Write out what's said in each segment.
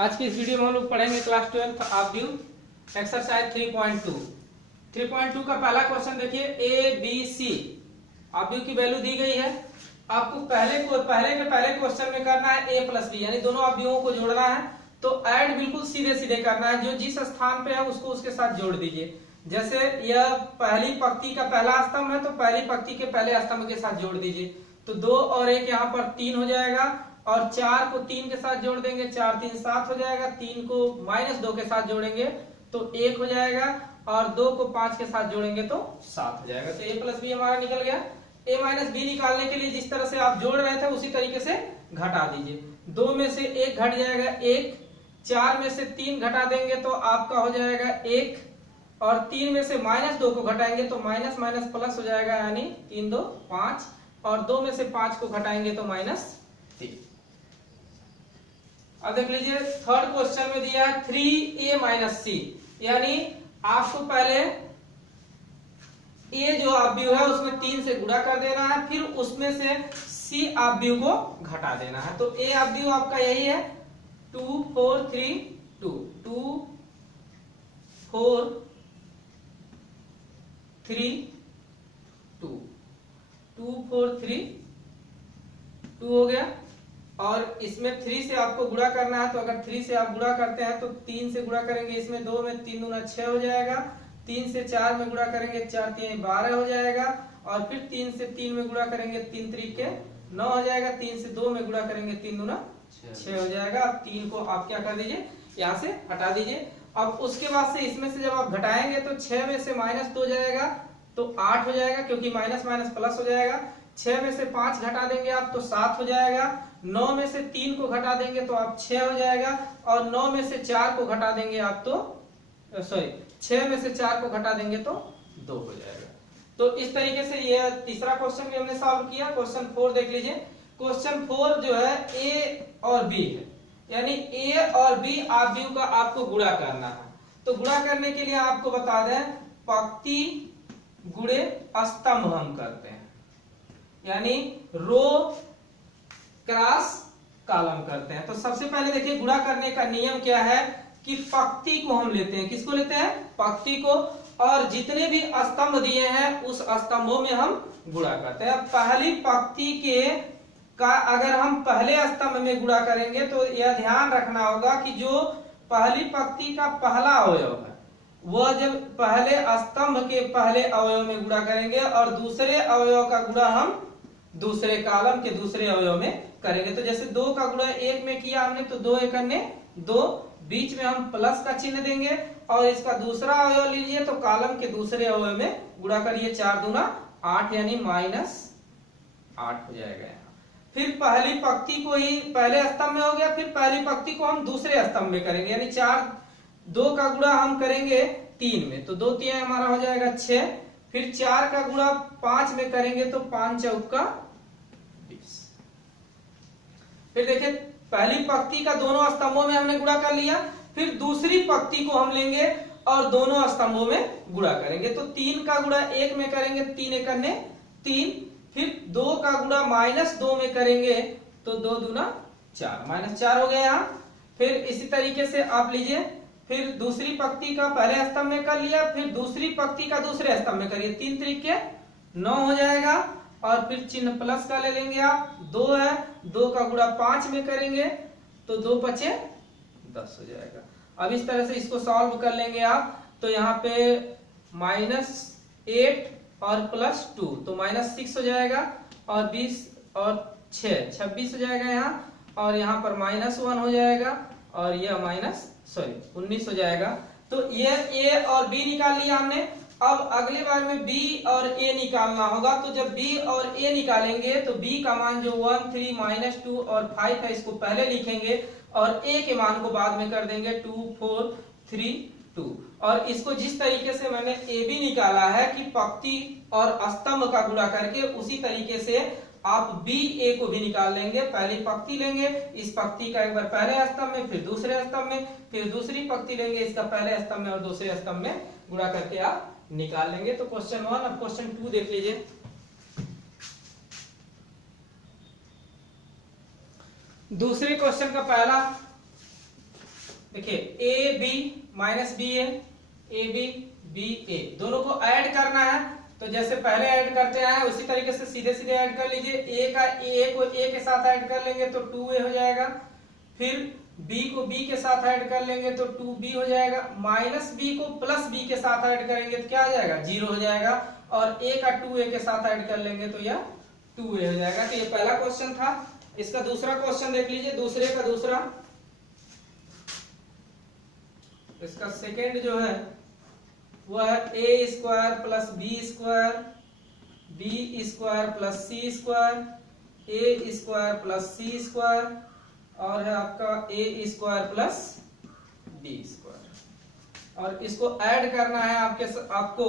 आज की इस वीडियो में हम लोग पढ़ेंगे क्लास 12 ऑब्ड्यू एक्सरसाइज 3.2। 3.2 का पहला क्वेश्चन देखिए, ए बी सी ऑब्ड्यू की वैल्यू दी गई है। आपको पहले क्वेश्चन में करना है ए प्लस बी, यानी दोनों ऑब्ड्यूओं को जोड़ना है। तो ऐड बिल्कुल सीधे सीधे करना है, जो जिस स्थान पे है उसको उसके साथ जोड़ दीजिए। जैसे यह पहली पंक्ति का पहला स्तंभ है तो पहली पंक्ति के पहले स्तंभ के साथ जोड़ दीजिए। तो 2 और 1 यहाँ पर 3 हो जाएगा, और 4 को 3 के साथ जोड़ देंगे, 4 3 7 हो जाएगा। 3 को -2 के साथ जोड़ेंगे तो 1 हो जाएगा, और 2 को 5 के साथ जोड़ेंगे तो 7 हो जाएगा। तो a प्लस बी हमारा निकल गया। a माइनस बी निकालने के लिए जिस तरह से आप जोड़ रहे थे उसी तरीके से घटा दीजिए। 2 में से 1 घट जाएगा 1, 4 में से 3 घटा देंगे तो आपका हो जाएगा 1, और 3 में से -2 को घटाएंगे तो माइनस माइनस प्लस हो जाएगा, यानी 3 2 5, और 2 में से 5 को घटाएंगे तो -3। अब देख लीजिए, थर्ड क्वेश्चन में दिया है 3a माइनस सी, यानी आपको पहले a जो ऑब्ड्यू है उसमें 3 से गुणा कर देना है, फिर उसमें से c ऑब्ड्यू को घटा देना है। तो a ऑब्ड्यू आपका यही है 2 4 3 2, 2 4 3 2, 2 4 3 2 हो गया। और इसमें 3 से आपको गुणा करना है, तो अगर 3 से आप गुणा करते हैं तो 3 से गुणा करेंगे, इसमें 2 में 3 दूना 6 हो जाएगा। 3 से 4 में गुणा करेंगे, 4 3 12 हो जाएगा, और फिर 3 से 3 में गुणा करेंगे, 3 3 के 9 हो जाएगा। 3 से 2 में गुणा करेंगे, 3 दूना 6 हो जाएगा। अब 3 को आप क्या कर दीजिए, यहाँ से हटा दीजिए। अब उसके बाद से इसमें से जब आप घटाएंगे तो 6 में से -2 जाएगा तो 8 हो जाएगा, क्योंकि माइनस माइनस प्लस हो जाएगा। 6 में से 5 घटा देंगे आप तो 7 हो जाएगा। 9 में से 3 को घटा देंगे तो आप 6 हो जाएगा, और 9 में से 4 को घटा देंगे आप तो 6 में से 4 को घटा देंगे तो 2 हो जाएगा। तो इस तरीके से ये तीसरा क्वेश्चन भी हमने सॉल्व किया। क्वेश्चन 4 देख लीजिए। क्वेश्चन 4 जो है ए और बी है, यानी ए और बी ऑब्ड्यू का आपको गुणा करना है। तो गुणा करने के लिए आपको बता दें, पंक्ति गुणे स्तंभ हम करते हैं, यानी रो क्रॉस कॉलम करते हैं। तो सबसे पहले देखिए, गुणा करने का नियम क्या है कि पंक्ति को हम लेते हैं। किसको लेते हैं? पंक्ति को, और जितने भी स्तंभ दिए हैं उस स्तंभों में हम गुणा करते हैं। पहली पंक्ति के का अगर हम पहले स्तंभ में गुणा करेंगे तो यह ध्यान रखना होगा कि जो पहली पंक्ति का पहला अवयव है वह जब पहले स्तंभ के पहले अवयव में गुणा करेंगे, और दूसरे अवयव का गुणा हम दूसरे कॉलम के दूसरे अवयव में करेंगे। तो जैसे 2 का गुणा 1 में किया हमने तो 2 1 ने 2, बीच में हम प्लस का चिन्ह देंगे, और इसका दूसरा अवयव लीजिए तो कॉलम के दूसरे अवयव में गुणा करिए। 4 दूना 8, यानी -8 हो जाएगा यहाँ। फिर पहली पंक्ति को ही पहले स्तंभ में हो गया, फिर पहली पंक्ति को हम दूसरे स्तंभ में करेंगे, यानी 2 का गुणा हम करेंगे 3 में तो 2 3 हमारा हो जाएगा 6। फिर 4 का गुणा 5 में करेंगे तो 5 चौका 20। फिर देखिए, पहली पंक्ति का दोनों स्तंभों में हमने गुणा कर लिया, फिर दूसरी पंक्ति को हम लेंगे और दोनों स्तंभों में गुणा करेंगे। तो 3 का गुणा 1 में करेंगे, 3 1 ने 3। फिर 2 का गुणा -2 में करेंगे तो 2 दूना 4, -4 हो गया यहाँ। फिर इसी तरीके से आप लीजिए, फिर दूसरी पंक्ति का पहले स्तंभ में कर लिया, फिर दूसरी पंक्ति का दूसरे स्तंभ में करिए, 3 3 के 9 हो जाएगा, और फिर चिन्ह प्लस का ले लेंगे आप। 2 है, 2 का गुणा 5 में करेंगे तो 2 5 10 हो जाएगा। अब इस तरह से इसको सॉल्व कर लेंगे आप, तो यहाँ पे -8 और +2 तो -6 हो जाएगा, और 20 और 6 26 हो जाएगा यहाँ, और यहाँ पर -1 हो जाएगा, और यह 19 हो जाएगा। तो ये a और b निकाल लिया हमने। अब अगली बार में b और a निकालना होगा। तो जब b और a निकालेंगे तो b का मान जो 1 3 -2 और 5 है इसको पहले लिखेंगे, और a के मान को बाद में कर देंगे 2 4 3 2। और इसको जिस तरीके से मैंने a b निकाला है कि पंक्ति और स्तंभ का गुणा करके, उसी तरीके से आप बी ए को भी निकाल लेंगे। पहली पंक्ति लेंगे, इस पंक्ति का एक बार पहले स्तंभ में, फिर दूसरे स्तंभ में, फिर दूसरी पंक्ति लेंगे, इसका पहले स्तंभ में और दूसरे स्तंभ में गुणा करके आप निकाल लेंगे। तो क्वेश्चन 1। अब क्वेश्चन 2 देख लीजिए। दूसरे क्वेश्चन का पहला देखिए A B minus B A B A दोनों को ऐड करना है। तो जैसे पहले ऐड करते हैं उसी तरीके से सीधे सीधे ऐड कर लीजिए। ए का ए को ए के साथ ऐड कर लेंगे तो 2a हो जाएगा। फिर b को b के साथ ऐड कर लेंगे तो 2b हो जाएगा। माइनस b को प्लस b के साथ ऐड करेंगे तो क्या आ जाएगा 0 हो जाएगा। और a का 2a के साथ ऐड कर लेंगे तो यह 2a हो जाएगा। तो ये पहला क्वेश्चन था। इसका दूसरा क्वेश्चन देख लीजिए, दूसरे का दूसरा। इसका सेकेंड जो है वह A square plus B square B square plus C square A square plus C square और है आपका A square plus B square. और इसको ऐड करना है आपको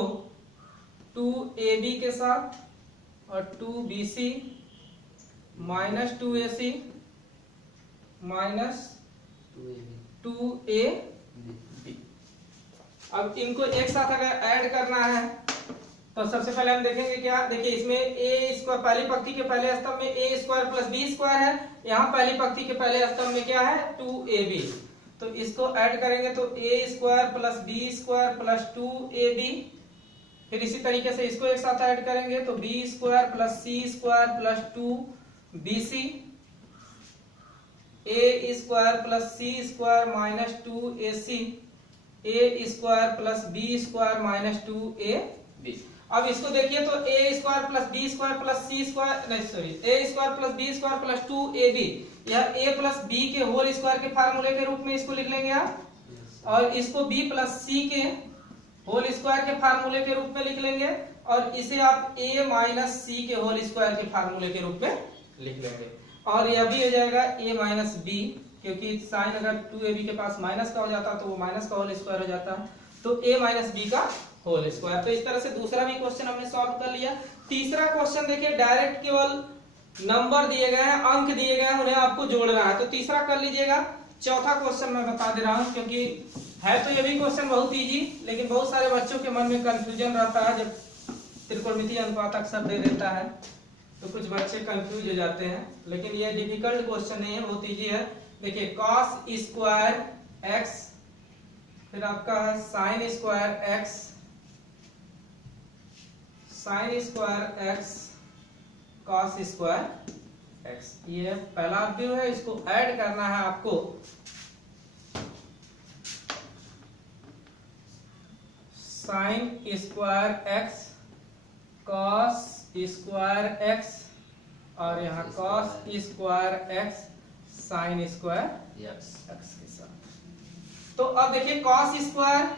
2ab के साथ और 2bc minus 2ac minus 2a। अब इनको एक साथ अगर ऐड करना है तो सबसे पहले हम देखेंगे क्या। देखिए इसमें ए स्क्वायर पहली पंक्ति के पहले स्तंभ में ए स्क्वायर प्लस बी स्क्वायर है। यहाँ पहली पंक्ति के पहले स्तंभ में क्या है 2ab। तो इसको ऐड करेंगे तो A square plus B square plus 2ab। फिर इसी तरीके से इसको एक साथ ऐड करेंगे तो B square plus C square plus 2bc A square plus C square minus 2ac A square plus B square minus 2ab। अब इसको देखिए तो A square plus B square plus C square नहीं sorry A square plus B square plus 2ab यह a plus b के whole square के फार्मूले के रूप में इसको लिख लेंगे आप। और इसको b प्लस c के होल स्क्वायर के फार्मूले के रूप में लिख लेंगे। और इसे आप a माइनस c के होल स्क्वायर के फार्मूले के रूप में लिख लेंगे। और यह भी हो जाएगा a माइनस b, क्योंकि साइन अगर 2ab के पास माइनस का हो जाता तो वो माइनस का होल स्क्वायर हो जाता है। तो a माइनस b का होल स्क्वायर। तो इस तरह से दूसरा भी क्वेश्चन हमने सॉल्व कर लिया। तीसरा क्वेश्चन देखिए डायरेक्ट केवल नंबर दिए गए हैं, अंक दिए गए हैं, उन्हें आपको जोड़ना है। तो तीसरा कर लीजिएगा। चौथा क्वेश्चन मैं बता दे रहा हूं क्योंकि है तो ये भी क्वेश्चन बहुत इजी, लेकिन बहुत सारे बच्चों के मन में कंफ्यूजन रहता है जब त्रिकोणमितीय अनुपात अक्सर दे देता है तो कुछ बच्चे कंफ्यूज हो जाते हैं। लेकिन ये डिफिकल्ट क्वेश्चन नहीं है, बहुत इजी है। देखिए cos स्क्वायर x फिर आपका है sine square x sine square x cos square x ये पहला व्यू है। इसको ऐड करना है आपको sine square x cos square x और यहाँ cos square x sine square x के साथ। तो अब देखिए cos स्क्वायर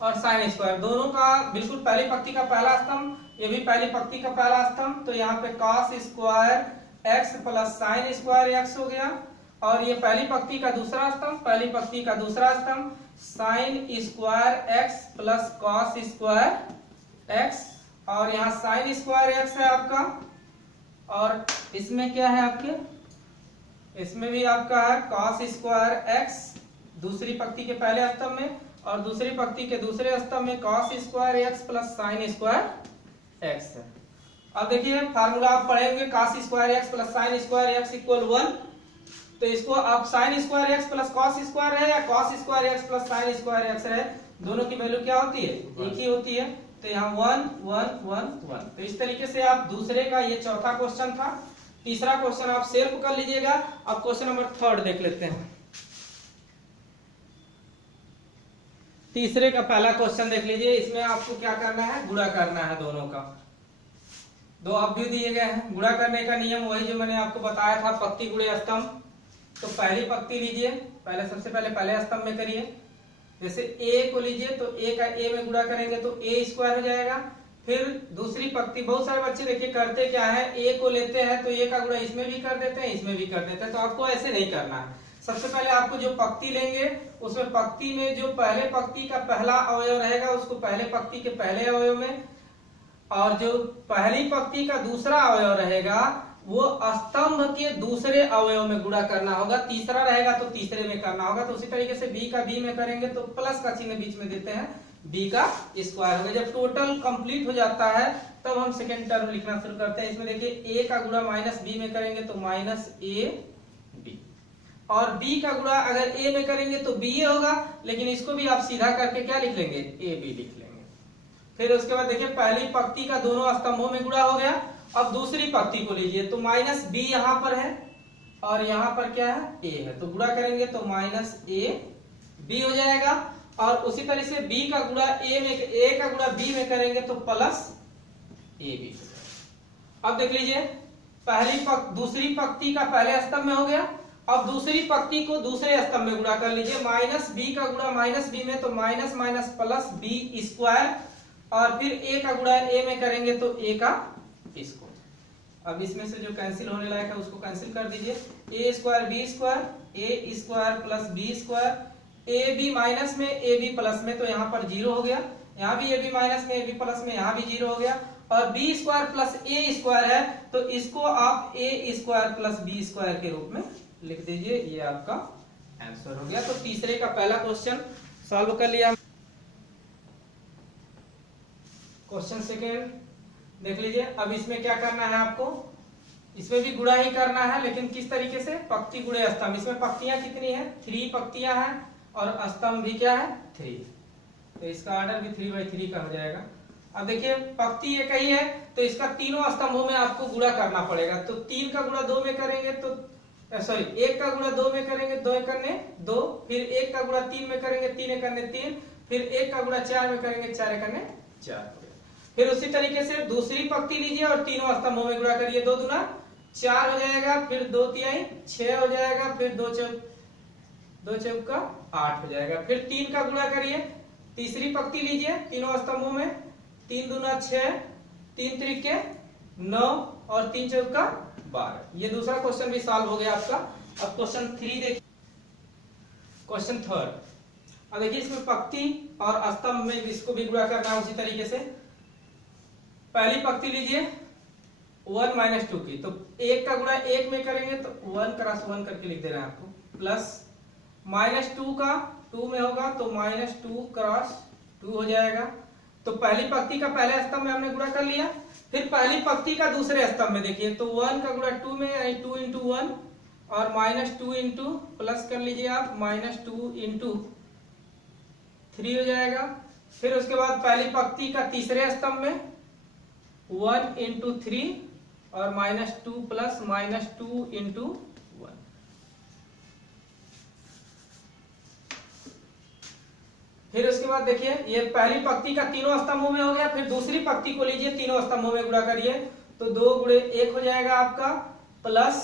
और साइन स्क्वायर दोनों का बिल्कुल पहली पंक्ति का पहला स्तंभ, ये भी पहली पंक्ति का पहला स्तंभ। तो यहाँ पे cos square x plus sine square x हो गया। और ये पहली पंक्ति का दूसरा स्तंभ, पहली पंक्ति का दूसरा स्तंभ sine square x plus cos square x। और यहाँ साइन स्क्वायर x है आपका। और इसमें क्या है आपके, इसमें भी आपका है cos स्क्वायर x दूसरी पंक्ति के पहले स्तंभ में और दूसरी पंक्ति के दूसरे स्तंभ में cos square x plus sine square x है। अब देखिए फार्मूला आप पढ़ेंगे cos square x plus sine square x equal 1। तो इसको आप sine square x plus cos square है या cos square x plus sine square x है, दोनों की वैल्यू क्या होती है एक ही होती है। तो यहाँ 1 1 1 1। तो इस तरीके से आप दूसरे का ये चौथा क्वेश्चन था। तीसरा क्वेश्चन आप सेल्फ कर लीजिएगा। अब क्वेश्चन नंबर 3 देख लेते हैं। तीसरे का पहला क्वेश्चन देख लीजिए। इसमें आपको क्या करना है, गुणा करना है दोनों का। दो अवयव दिए गए हैं। गुणा करने का नियम वही जो मैंने आपको बताया था, पंक्ति गुणे स्तंभ। तो पहली पंक्ति लीजिए, पहले सबसे पहले स्तंभ में करिए। जैसे a को लीजिए तो a का a में गुणा करेंगे तो a स्क्वायर हो जाएगा। फिर दूसरी पंक्ति, बहुत सारे बच्चे देखिए करते क्या है, a को लेते हैं तो a का गुणा इसमें भी कर देते हैं, इसमें भी कर देते हैं। तो आपको ऐसे नहीं करना है। सबसे पहले आपको जो पंक्ति लेंगे उसमें पंक्ति में जो पहले पंक्ति का पहला अवयव रहेगा उसको पहले पंक्ति के पहले अवयव में, और जो पहली पंक्ति का दूसरा अवयव रहेगा वो स्तंभ के दूसरे अवयव में गुणा करना होगा। तीसरा रहेगा तो तीसरे में करना होगा। तो उसी तरीके से b का b में करेंगे तो प्लस का चिन्ह बीच में देते हैं, b का स्क्वायर होगा। जब टोटल कंप्लीट हो जाता है तब हम सेकेंड टर्म लिखना शुरू करते हैं। इसमें देखिए a का गुणा माइनस b में करेंगे तो माइनस a b। और बी का गुणा अगर ए में करेंगे तो बी ए होगा, लेकिन इसको भी आप सीधा करके क्या लिख लेंगे, ए बी लिख लेंगे। फिर उसके बाद देखिए पहली पंक्ति का दोनों स्तंभों में गुणा हो गया। अब दूसरी पंक्ति को लीजिए, तो माइनस बी यहाँ पर है और यहाँ पर क्या है, ए है, तो गुणा करेंगे तो माइनस ए बी हो जाएगा। और उसी तरह से बी का गुणा ए का गुणा बी में करेंगे तो प्लस ए बी। अब देख लीजिए दूसरी पंक्ति का पहले स्तंभ में हो गया। अब दूसरी पंक्ति को दूसरे स्तंभ में गुणा कर लीजिए, माइनस बी का गुणा माइनस बी में तो minus minus plus B square, और फिर ए का गुणा ए में करेंगे तो ए का स्क्वायर। अब इसमें से जो कैंसिल होने लायक है उसको कैंसिल कर दीजिए, A square B square, A square plus B square, A B minus में ए बी प्लस में तो यहाँ पर जीरो हो गया, यहाँ भी ए बी माइनस में ए बी प्लस में यहाँ भी जीरो हो गया, और बी स्क्वायर प्लस ए स्क्वायर है तो इसको आप ए स्क्वायर प्लस बी स्क्वायर के रूप में लिख दीजिए। ये आपका आंसर हो गया। तो तीसरे का पहला क्वेश्चन सॉल्व कर लिया। क्वेश्चन सेकेंड देख लीजिए। अब इसमें क्या करना है आपको, इसमें भी गुणा ही करना है, लेकिन किस तरीके से, पंक्ति गुणे स्तंभ। इसमें पंक्तियां कितनी है, 3 पंक्तियां हैं और स्तंभ भी क्या है 3, तो इसका ऑर्डर भी 3/3 का हो जाएगा। अब देखिए पंक्ति एक ही है तो इसका तीनों स्तंभों में आपको गुणा करना पड़ेगा। तो 3 का गुणा 2 में करेंगे तो सॉरी 1 का गुणा 2 में करेंगे 2 एकन्ने 2, फिर 1 का गुणा 3 में करेंगे 3 एकन्ने 3, फिर 1 का गुणा 4 में करेंगे 4 एकन्ने 4। फिर उसी तरीके से दूसरी पंक्ति लीजिए और तीनों स्तंभों में गुणा करिए, 2 दूना 4 हो जाएगा, फिर 2 तिहाई 6 हो जाएगा, फिर 2 चौका 8 हो जाएगा। फिर 3 का गुणा करिए, तीसरी पंक्ति लीजिए तीनों स्तंभों में, 3 दूना 6, 3 त्रिके 9 और 3 चौका 12। ये दूसरा क्वेश्चन भी सॉल्व हो गया आपका। अब क्वेश्चन 3 देखिए, क्वेश्चन थर्ड। अब देखिए इसमें पंक्ति और स्तंभ में इसको भी गुणा करना है उसी तरीके से। पहली पंक्ति लीजिए 1 माइनस 2 की, तो 1 का गुणा 1 में करेंगे तो 1 क्रॉस 1 करके लिख दे रहे हैं आपको, प्लस माइनस 2 का 2 में होगा तो माइनस 2 क्रॉस 2 हो जाएगा। तो पहली पंक्ति का पहले स्तंभ में हमने गुणा कर लिया। फिर पहली पंक्ति का दूसरे स्तंभ में देखिए, तो 1 का गुणा 2 में यानी 2 इंटू 1 और माइनस 2 इंटू प्लस कर लीजिए आप माइनस 2 इंटू 3 हो जाएगा। फिर उसके बाद पहली पंक्ति का तीसरे स्तंभ में 1 इंटू 3 और माइनस 2 प्लस माइनस 2 इंटू 1। फिर उसके बाद देखिए ये पहली पंक्ति का तीनों स्तंभों में हो गया। फिर दूसरी पंक्ति को लीजिए, तीनों स्तंभों में गुणा करिए, तो 2 गुणे 1 हो जाएगा आपका, प्लस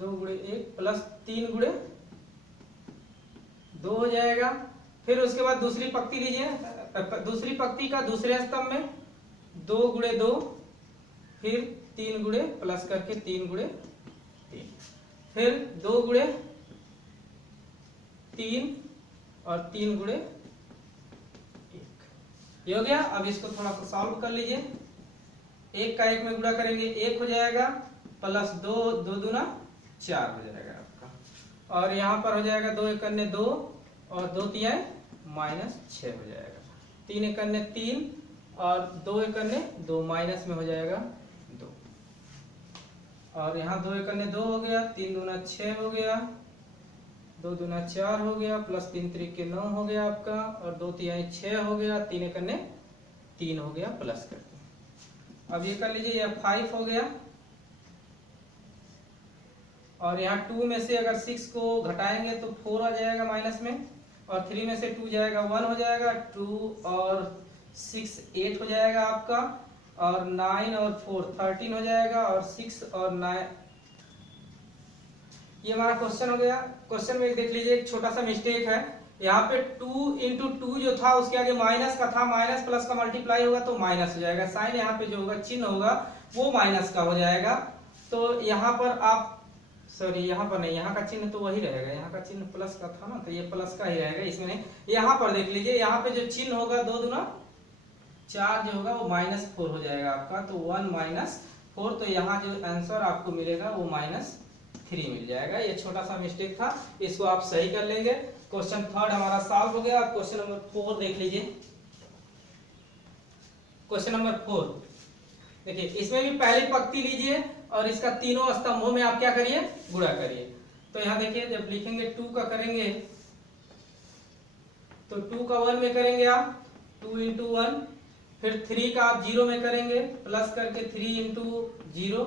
2 गुणे 1 प्लस 3 गुणे 2 हो जाएगा। फिर उसके बाद दूसरी पंक्ति लीजिए, दूसरी पंक्ति का दूसरे स्तंभ में 2 गुणे 2, फिर 3 गुणे प्लस करके 3 गुणे 3, फिर 2 गुणे 3 और 3 गुणे 1, ये हो गया। अब इसको थोड़ा सा सॉल्व कर लीजिए। 1 का 1 में गुणा करेंगे 1 हो जाएगा, प्लस 2 दूना 4 हो जाएगा आपका, और यहाँ पर हो जाएगा 2 एकन्ने 2 और 2 तिहाई माइनस 6 हो जाएगा, 3 एकन्ने 3 और 2 एकन्ने 2 माइनस में हो जाएगा 2, और यहाँ 2 एकन्ने 2 हो गया, 3 दूना 6 हो गया, 2 दूना 4 हो गया, प्लस 3 त्रिके 9 हो गया आपका, और 2 तिहाई 6 हो गया, 3 एकन्ने 3 हो गया प्लस करके। अब ये कर लीजिए, ये 5 हो गया, और यहाँ 2 में से अगर 6 को घटाएंगे तो 4 आ जाएगा माइनस में, और 3 में से 2 जाएगा 1 हो जाएगा, 2 और 6 8 हो जाएगा आपका, और 9 और 4 13 हो जाएगा, और 6 और 9, ये हमारा क्वेश्चन हो गया। क्वेश्चन में देख लीजिए एक छोटा सा मिस्टेक है, यहाँ पे 2 इंटू 2 जो था उसके आगे माइनस का था, माइनस प्लस का मल्टीप्लाई होगा तो माइनस हो जाएगा, साइन यहाँ पे जो होगा चिन्ह होगा वो माइनस का हो जाएगा। तो यहाँ पर आप सॉरी यहाँ पर नहीं, यहाँ का चिन्ह तो वही रहेगा, यहाँ का चिन्ह प्लस का था ना, तो ये प्लस का ही रहेगा इसमें नहीं। यहाँ पर देख लीजिए, यहाँ पे जो चिन्ह होगा 2 दूना 4 जो होगा वो -4 हो जाएगा आपका, तो 1 - 4, तो यहाँ जो आंसर आपको मिलेगा वो -3 मिल जाएगा। ये छोटा सा मिस्टेक था, इसको आप सही कर लेंगे। क्वेश्चन थर्ड हमारा सॉल्व हो गया। क्वेश्चन नंबर 4 देख लीजिए। क्वेश्चन नंबर 4 देखिए, इसमें भी पहली पंक्ति लीजिए और इसका तीनों स्तंभों में आप क्या करिए, गुणा करिए। तो यहाँ देखिए जब लिखेंगे 2 का करेंगे तो 2 का 1 में करेंगे आप 2 इंटू 1, फिर 3 का आप 0 में करेंगे प्लस करके 3 इंटू 0,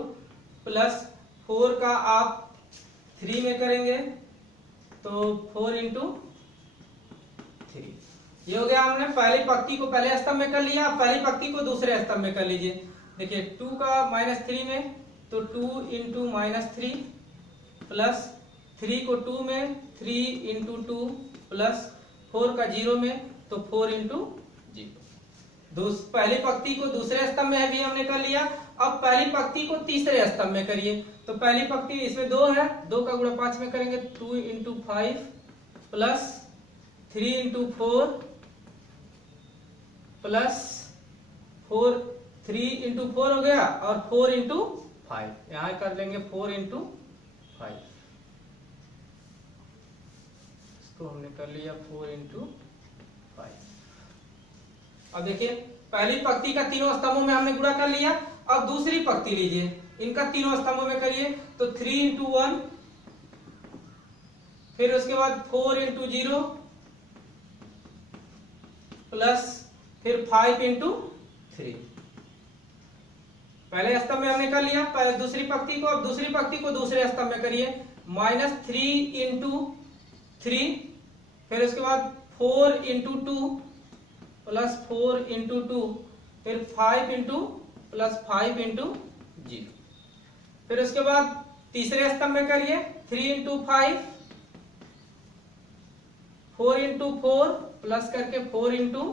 प्लस 4 का आप 3 में करेंगे तो 4 इंटू 3। ये हो गया। हमने पहली पंक्ति को पहले स्तंभ में कर लिया, पहली पंक्ति को दूसरे स्तंभ में कर लीजिए। देखिए 2 का -3 में तो 2 इंटू -3, प्लस 3 को 2 में 3 इंटू 2, प्लस 4 का 0 में तो 4 इंटू 0। पहली पंक्ति को दूसरे स्तंभ में भी हमने कर लिया। अब पहली पंक्ति को तीसरे स्तंभ में करिए। तो पहली पंक्ति इसमें 2 है, 2 का गुणा 5 में करेंगे 2 into 5, plus 3 into 4, plus 4, 3 into 4 हो गया और 4 इंटू 5 यहां कर लेंगे 4 इंटू 5। इसको हमने कर लिया 4 इंटू 5। अब देखिए पहली पंक्ति का तीनों स्तंभों में हमने गुणा कर लिया। अब दूसरी पंक्ति लीजिए, इनका तीनों स्तंभों में करिए तो 3 इंटू 1, फिर उसके बाद 4 इंटू 0, प्लस फिर 5 इंटू 3। पहले स्तंभ में हमने कर लिया दूसरी पंक्ति को। अब दूसरी पंक्ति को दूसरे स्तंभ में करिए -3 इंटू 3, फिर उसके बाद 4 इंटू 2, प्लस 4 इंटू 2, फिर 5 इंटू प्लस 5 इंटू 0। फिर उसके बाद तीसरे स्तंभ में करिए 3 इंटू 5, 4 इंटू 4, प्लस करके 4 इंटू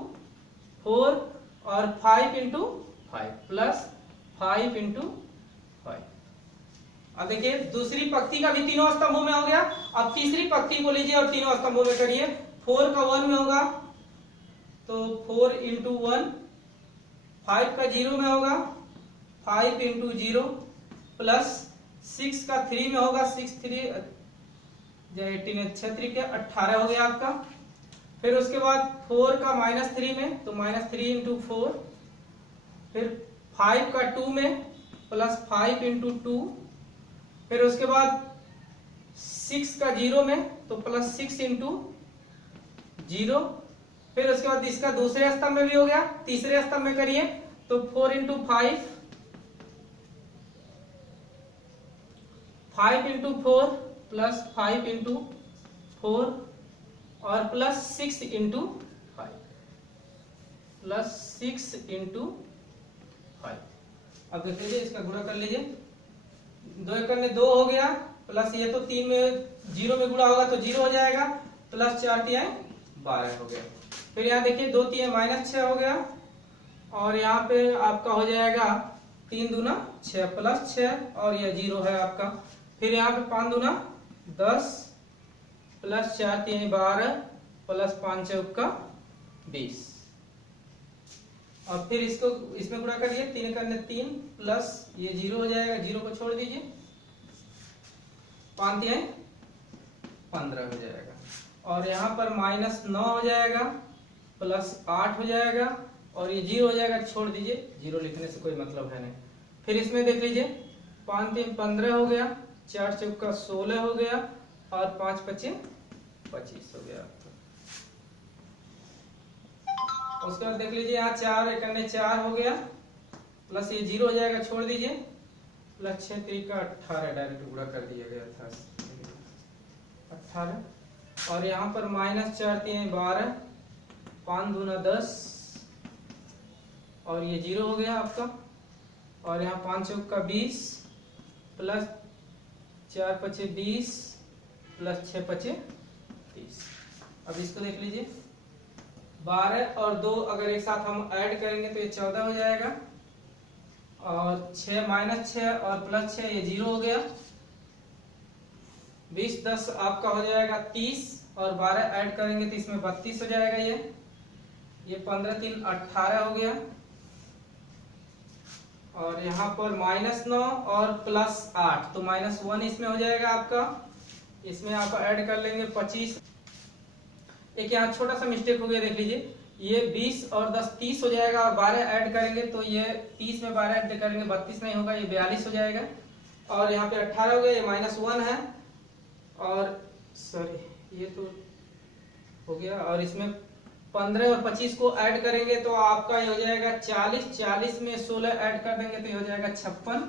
4 और 5 इंटू 5, प्लस 5 इंटू 5। अब देखिए दूसरी पंक्ति का भी तीनों स्तंभों में हो गया। अब तीसरी पंक्ति को लीजिए और तीनों स्तंभों में करिए। 4 का 1 में होगा तो 4 इंटू 1, 5 का 0 में होगा 5 इंटू 0, प्लस 6 का 3 में होगा 6 3 18 3 के 18 हो गया आपका। फिर उसके बाद 4 का -3 में तो -3 इंटू 4, फिर 5 का 2 में प्लस 5 इंटू 2, फिर उसके बाद 6 का 0 में तो प्लस 6 इंटू 0। फिर उसके बाद इसका दूसरे स्तंभ में भी हो गया। तीसरे स्तंभ में करिए तो 4 इंटू 5, 5 इंटू 4, प्लस 5 इंटू 4 और प्लस 6 इंटू 5, प्लस 6 इंटू 5। अब देख लीजिए इसका गुणा कर लीजिए। 2 एकड़ में 2 हो गया, प्लस ये तो 3 में 0 में गुणा होगा तो 0 हो जाएगा, प्लस 4 तिहाई 12 हो गया। फिर यहाँ देखिए 2 तिहाई -6 हो गया और यहाँ पे आपका हो जाएगा 3 दूना 6, प्लस 6 और यह 0 है आपका। फिर यहाँ पे 5 दूना 10, प्लस 4 तिहाई 12, प्लस 5 चौका 20। और फिर इसको इसमें गुणा करिए 3 करने 3, प्लस ये 0 हो जाएगा, 0 को छोड़ दीजिए, 5 तिहाई 15 हो जाएगा। और यहाँ पर -9 हो जाएगा, प्लस 8 हो जाएगा और ये 0 हो जाएगा, छोड़ दीजिए, 0 लिखने से कोई मतलब है नहीं। फिर इसमें देख लीजिए 5 3 15 हो गया, 4 चौका 16 हो गया और 5 5 25 हो गया। उसके बाद देख लीजिए यहाँ 4 एकड़ 4 हो गया, प्लस ये 0 हो जाएगा, छोड़ दीजिए, प्लस 6 3 का 18 डायरेक्ट गुणा कर दिया गया था 18। और यहाँ पर -4 3 12, 5 दूना 10 और ये 0 हो गया आपका। और यहाँ 5 चौका 20, प्लस 4 5 20, प्लस 6 5 30। अब इसको देख लीजिए 12 और 2 अगर एक साथ हम ऐड करेंगे तो ये 14 हो जाएगा और 6 -6 और प्लस 6 ये 0 हो गया। 20 10 आपका हो जाएगा 30 और 12 ऐड करेंगे तो इसमें 32 हो जाएगा। ये 15 3 18 हो गया। और यहाँ पर -9 और प्लस 8 तो -1 इसमें हो जाएगा आपका। इसमें आप ऐड कर लेंगे 25। एक यहाँ छोटा सा मिस्टेक हो गया, देख लीजिए, ये 20 और 10 30 हो जाएगा और 12 ऐड करेंगे तो ये 30 में 12 ऐड करेंगे 32 नहीं होगा, ये 42 हो जाएगा। और यहाँ पे 18 हो गया, ये -1 है और सॉरी ये तो हो गया, और इसमें 15 और 25 को ऐड करेंगे तो आपका ये हो जाएगा 40, 40 में 16 ऐड कर देंगे तो ये हो जाएगा 56,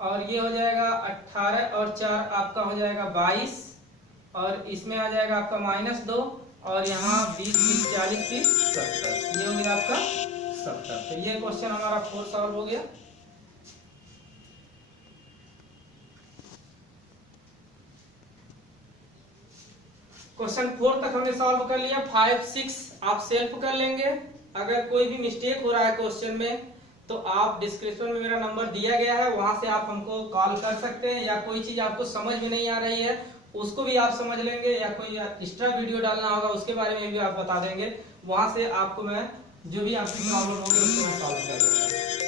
और ये हो जाएगा 18 और 4 आपका हो जाएगा 22, और इसमें आ जाएगा आपका -2, और यहाँ 20 20 40 30 70, ये हो गया आपका 70। तो ये क्वेश्चन हमारा 4 सॉल्व हो गया। क्वेश्चन 4 तक हमने सॉल्व कर लिया। 5 6 आप सेल्फ कर लेंगे। अगर कोई भी मिस्टेक हो रहा है क्वेश्चन में तो आप डिस्क्रिप्शन में मेरा नंबर दिया गया है, वहां से आप हमको कॉल कर सकते हैं, या कोई चीज आपको समझ में नहीं आ रही है उसको भी आप समझ लेंगे, या कोई एक्स्ट्रा वीडियो डालना होगा उसके बारे में भी आप बता देंगे, वहां से आपको मैं जो भी आपकी प्रॉब्लम होगी उसको मैं सॉल्व कर दूंगा।